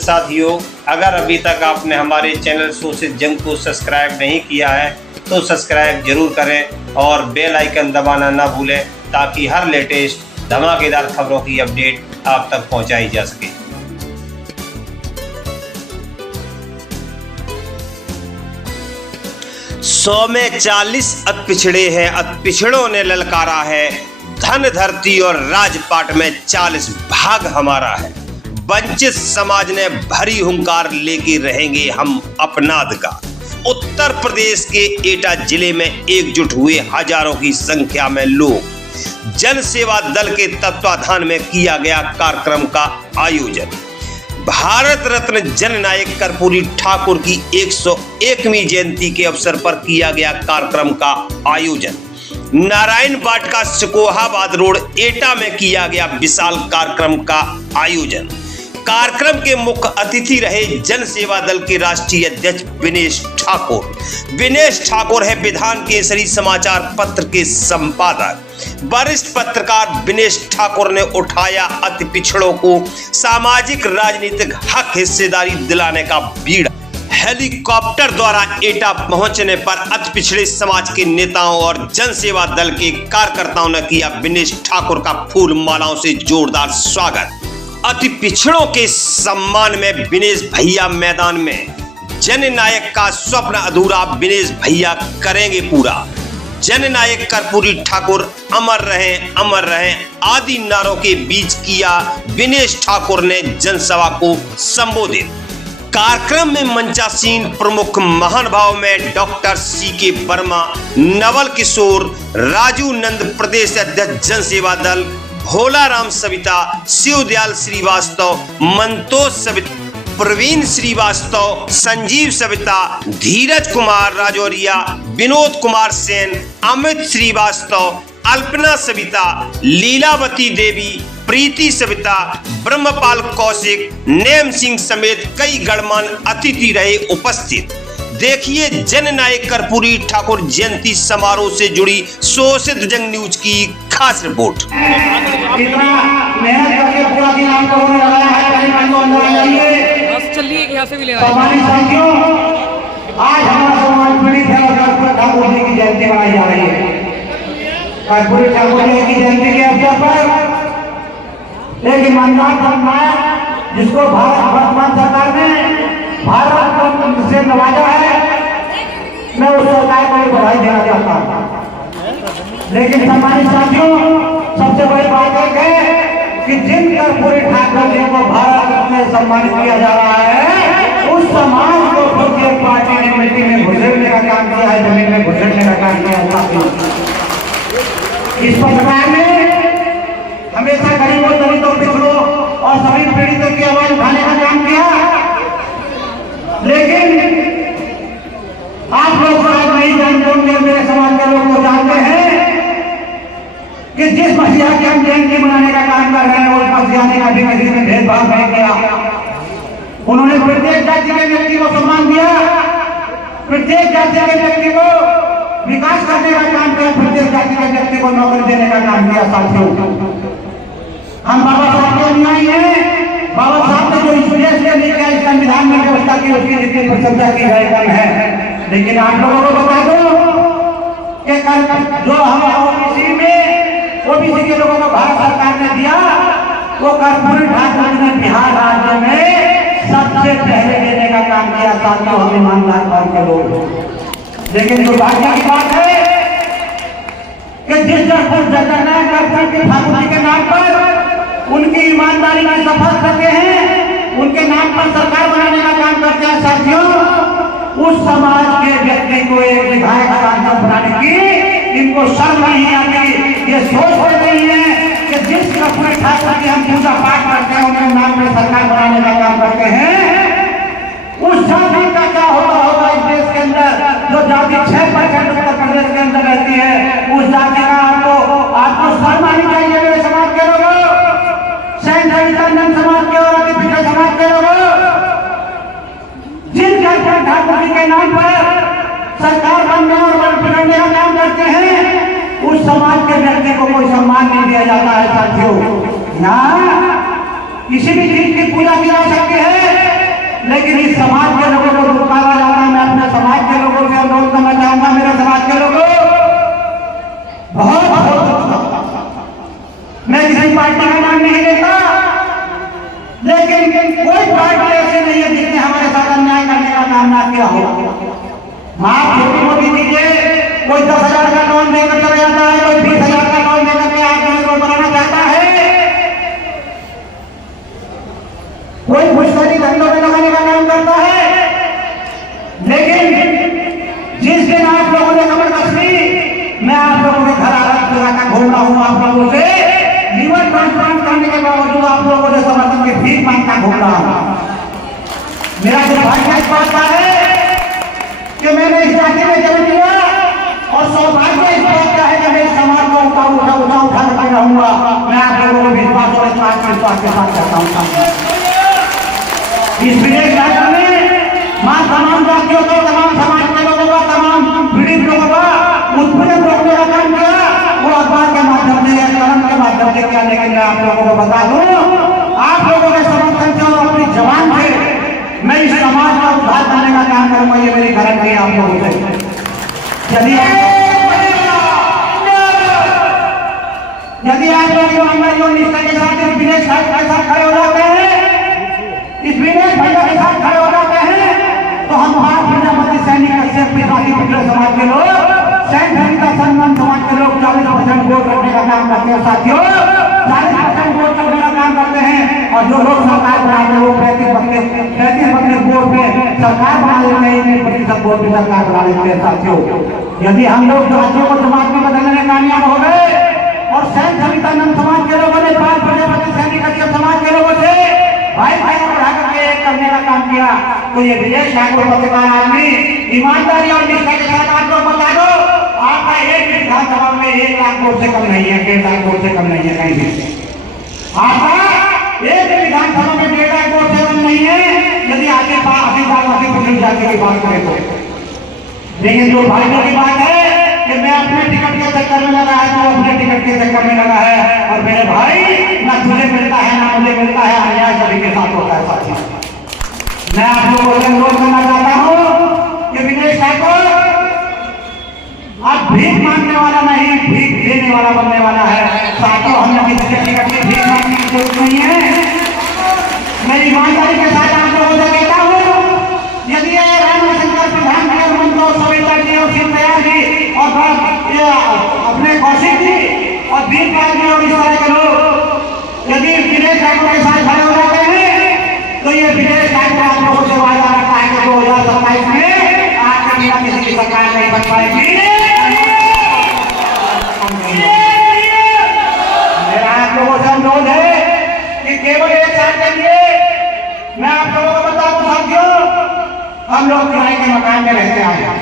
साथियों, अगर अभी तक आपने हमारे चैनल सोशल जंग को सब्सक्राइब नहीं किया है तो सब्सक्राइब जरूर करें और बेल आइकन दबाना ना भूलें ताकि हर लेटेस्ट धमाकेदार खबरों की अपडेट आप तक पहुंचाई जा सके। 100 में 40 अति पिछड़े हैं, अति पिछड़ों ने ललकारा है, धन धरती और राजपाट में 40 भाग हमारा है। वंचित समाज ने भरी हुंकार लेके रहेंगे हम अपनाद का। उत्तर प्रदेश के एटा जिले में एकजुट हुए हजारों की संख्या में लोग। जन सेवा दल के तत्वाधान में किया गया कार्यक्रम का आयोजन। भारत रत्न जननायक कर्पूरी ठाकुर की 101वीं जयंती के अवसर पर किया गया कार्यक्रम का आयोजन। नारायण वाटिका सिकोहाबाद रोड एटा में किया गया विशाल कार्यक्रम का आयोजन। कार्यक्रम के मुख्य अतिथि रहे जन सेवा दल के राष्ट्रीय अध्यक्ष विनेश ठाकुर। विनेश ठाकुर है विधान केसरी समाचार पत्र के संपादक। वरिष्ठ पत्रकार विनेश ठाकुर ने उठाया अति पिछड़ों को सामाजिक राजनीतिक हक हिस्सेदारी दिलाने का बीड़ा। हेलीकॉप्टर द्वारा एटा पहुंचने पर अति पिछड़े समाज के नेताओं और जन सेवा दल के कार्यकर्ताओं ने किया विनेश ठाकुर का फूल मालाओं से जोरदार स्वागत। अति पिछड़ों के सम्मान में विनेश भैया मैदान में। जननायक का स्वप्न अधूरा विनेश भैया करेंगे पूरा। जननायक कर्पूरी ठाकुर अमर रहें आदि नारों के बीच किया विनेश ठाकुर ने जनसभा को संबोधित। कार्यक्रम में मंचासीन प्रमुख महानुभाव में डॉक्टर CK वर्मा, नवल किशोर, राजू नंद प्रदेश अध्यक्ष जन सेवा दल, भोला राम सविता, शिवदयाल श्रीवास्तव, मंतोष सविता, प्रवीण श्रीवास्तव, संजीव सविता, धीरज कुमार राजौरिया, विनोद कुमार सेन, अमित श्रीवास्तव, अल्पना सविता, लीलावती देवी, प्रीति सविता, ब्रह्मपाल कौशिक, नेम सिंह समेत कई गणमान्य अतिथि रहे उपस्थित। देखिए जननायक कर्पूरी ठाकुर जयंती समारोह से जुड़ी सोशल जंग न्यूज की खास रिपोर्ट। चलिए यहाँ से भी ले साथियों, आज हमारा समाज पीड़ित है और कर्पूरी ठाकुर जी की जयंती मनाई जा रही है। कर्पूरी ठाकुर जी की जयंती के अवसर पर एक ईमानदार जननायक जिसको भारत वर्तमान सरकार ने भारत रत्न से नवाजा है, मैं उस सरकार को बधाई देना चाहता हूँ। लेकिन सम्मानित साथियों, सबसे बड़ी बात एक है कि जिन कर्पूरी ठाकुर जी को भारत रत्न में सम्मानित किया जा रहा है, उस समाज को प्रत्येक पार्टी ने मिट्टी में घुसेड़ने का काम किया है, जमीन में घुसेड़ने का काम किया है। साथियों, इस सरकार ने हमेशा गरीबों, दलितों, पिछड़ों और सभी पीड़ितों की आवाज उठाने का काम किया। लेकिन आप लोग शायद नहीं जानते होंगे, मेरे समाज के लोग तो जानते हैं कि जिस मसीहा की हम जयंती मनाने का काम कर रहे हैं, उस मसीहा ने कभी किसी में भेदभाव नहीं किया। उन्होंने प्रत्येक जाति के व्यक्ति को सम्मान दिया, प्रत्येक जाति के व्यक्ति को विकास करने का काम किया, प्रत्येक जाति के व्यक्ति को नौकरी देने का काम किया। साथियों, हम बाबा साहब के अनुयायी हैं। बाबा साहब ने जो इस देश के लिए क्या इस संविधान में व्यवस्था की, उसकी जितनी प्रशंसा की जाए कम है। लेकिन आप लोगों को बता दो कि जो हम ओबीसी में ओबीसी के लोगों को भारत सरकार ने दिया, वो कर्पूरी ठाकुर ने बिहार राज्य में सबसे पहले देने का काम किया। साथियों, हम ईमानदार कौम के लोग। लेकिन दुर्भाग्य की बात है कि जिस जननायक कर्पूरी ठाकुर जी के नाम पर उनकी ईमानदारी की शपथ करते हैं, उनके नाम पर सरकार बनाने का काम करते हैं। साथियों, उस समाज के व्यक्ति को एक विधायक सांसद बनाने की इनको शर्म नहीं आती। ये सोचते नहीं है कि जिस कर्पूरी ठाकुर की हम पूजा पाठ करते हैं, उनके नाम पर सरकार बनाने का काम करते हैं। उस जाति का क्या होगा इस देश के अंदर, जो जाति 6% उत्तर प्रदेश के अंदर रहती है, उस जाति का आपको शर्म आनी चाहिए। मेरे समाज के लोगों, समाज के और अति पिछड़े समाज के लोगों, जिन कर्पूरी ठाकुर जी के नाम पर सरकार बनने और बिगड़ने का काम करते हैं, उस समाज के व्यक्ति को कोई सम्मान नहीं दिया जाता है। साथियों, यहाँ किसी भी चीज की पूजा की जा सकती है, लेकिन इस समाज के लोगों को दुकारा जाता है। मैं अपने समाज के लोगों से अनुरोध करना चाहूंगा, मेरे समाज के लोगों बहुत मैं किसी पार्टी का नाम नहीं लेता, लेकिन कोई पार्टी ऐसी नहीं है जिसने हमारे साथ अन्याय करने का काम ना किया हो। माफ छोटी मोटी चीजें, कोई 10,000 का लोन देकर चला जाता है, कोई 20,000 का लोन देकर के आप रोड बनाना चाहता है, कोई घुसखोरी धंधों में लगाने का काम करता है। लेकिन जिस दिन आप लोगों ने जबरदस्ती मैं आप लोगों के घर आरत लगाकर घूम रहा हूं, आप लोगों से लीवर ट्रांसप्लांट करने के बावजूद आप लोगों से समर्थन की भीख मांगता घूम रहा हूं। मेरा दुर्भाग्य इस बात का है कि मैंने इस जाति में जन्म लिया और सौभाग्य इस बात का है कि मैं समाज को उठा करके रहूंगा। मैं आप लोगों को विश्वास और विश्वास के साथ करता हूं। इस विदेश राज्य में मां तमाम जातियों को, तमाम समाज के लोगों का, तमाम पीड़ित लोगों का उत्पीड़न रोकने का काम किया, वो अखबार के माध्यम से या कलम के माध्यम से किया। लेकिन मैं आप लोगों को बता दूं, आप लोगों के समर्थन से और अपनी जवान से मैं इस समाज का उद्धार करने का काम करूंगा, ये मेरी गारंटी है आप लोगों से। यदि आप लोग ईमानदारी और निष्ठा के साथ इस विदेश के साथ खड़े हो जाते हैं, इस विदेश भैया के साथ खड़े हो जाते हैं, तो हम हाथ प्रजापति सैनिक कश्यप पिताजी पिछले समाज के लोग, सैन सरिता सम्मान समाज के लोग 40% वोट रखने का काम करते हैं। साथियों 40% वोट रखने का काम करते हैं, और जो लोग सरकार बनाते हैं वो 35% वोट में सरकार बना लेते हैं, 1% वोट में सरकार बना लेते हैं। साथियों यदि हम लोग राज्यों को समाज में बदलने में कामयाब हो गए और सैन सरितानंद समाज के लोगों ने 5 प्रजापति सैनिक कश्यप समाज के लोगों से भाई बढ़ा करके एक करने का काम किया, तो ये विजय ठाकुर पत्रकार आदमी ईमानदारी और निष्ठा के साथ आप लोग बता दो, आपका एक विधानसभा में 1 लाख वोट से कम नहीं है, 1.5 लाख वोट से कम नहीं है कहीं भी। आपका एक विधानसभा में 1.5 लाख वोट से कम नहीं है, यदि आपके पिछड़ी जाति की बात करें तो। लेकिन जो भाइयों की बात है कि मैं अपने टिकट के चक्कर में लगा है, तो अपने टिकट के चक्कर में लगा है, और मेरे भाई ना तुझे मिलता है ना मुझे मिलता है, अन्याय सभी के साथ होता है। साथी मैं आप लोगों से अनुरोध करना चाहता हूं कि विजय ठाकुर अब भीख मांगने वाला नहीं, भीख देने वाला बनने वाला है। साथियों हमने किसी के टिकट की भीख मांगने की जरूरत नहीं है। मैं ईमानदारी के साथ आप लोगों से कहता हूं, यदि रामशंकर प्रधान जी और मनोज सविता जी और शिवदयाल जी और अपने कौशिक जी और दीपपाल जी और इस तरह के लोग यदि विदेश ठाकुर के साथ खड़े हो जाते हैं, तो ये विदेश ठाकुर आप लोगों से वादा रखता है कि 2027 में आपके बिना किसी की सरकार नहीं बन पाएगी। मेरा आप लोगों से अनुरोध है कि केवल 1 साल के लिए मैं आप लोगों को बता दूं साथियों, हम लोग किराए के मकान में रहते आए हैं,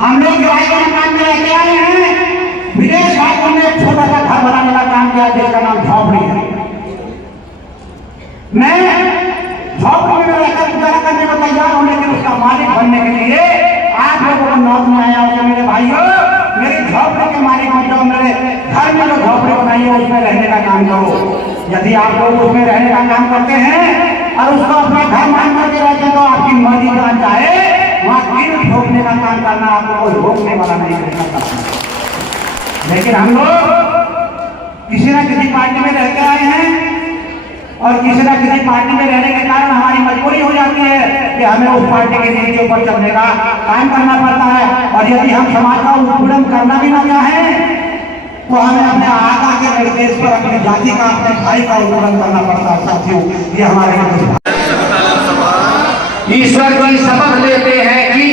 हम लोग किराए के मकान में रहते आए हैं। विदेश ठाकुर ने एक छोटा सा घर बनाने का काम किया जिसका नाम झोपड़ी है। मैं झोपड़ी में रहकर गुजारा करने को तैयार हूं, लेकिन उसका मालिक बनने के लिए आप लोगों को नौत में आया हूं। मेरे भाइयों, मेरी झोपड़ी के मालिक बन जाओ, मेरे घर में जो झोपड़ी बनाई है उसमें रहने का काम करो। यदि आप लोग उसमें रहने का काम करते हैं और उसको अपना घर मान करके रहते हैं, तो आपकी मर्जी जान चाहे वहां कील ठोकने का काम करना, आपको कोई रोकने वाला नहीं कर सकता। लेकिन हम लोग किसी न किसी पार्टी में रहते आए हैं, और किसी न किसी पार्टी में रहने के कारण हमारी मजबूरी हो जाती है कि हमें उस पार्टी के नीति के ऊपर चलने का काम करना पड़ता है। और यदि हम समाज का उत्पीड़न करना भी ना चाहें, तो हमें अपने आका के निर्देश पर अपनी जाति का, अपने भाई का उत्पीड़न करना पड़ता है। साथियों ये हमारे ईश्वर की शपथ लेते हैं कि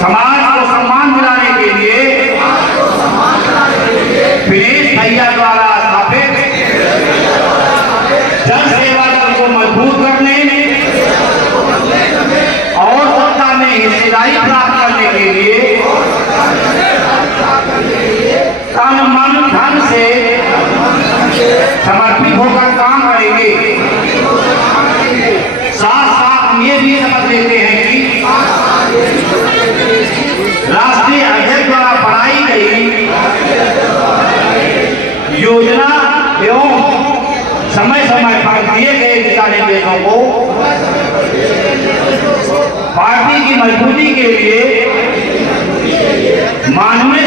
समाज को सम्मान दिलाने के लिए विदेश भैया द्वारा स्थापित जन सेवा दल को मजबूत करने और सत्ता में हिस्सेदारी प्राप्त करने के लिए तन मन धन से समर्पित योजना एवं समय समय पर दिए गए दिशानिर्देशों को पार्टी की मजबूती के लिए मानवीय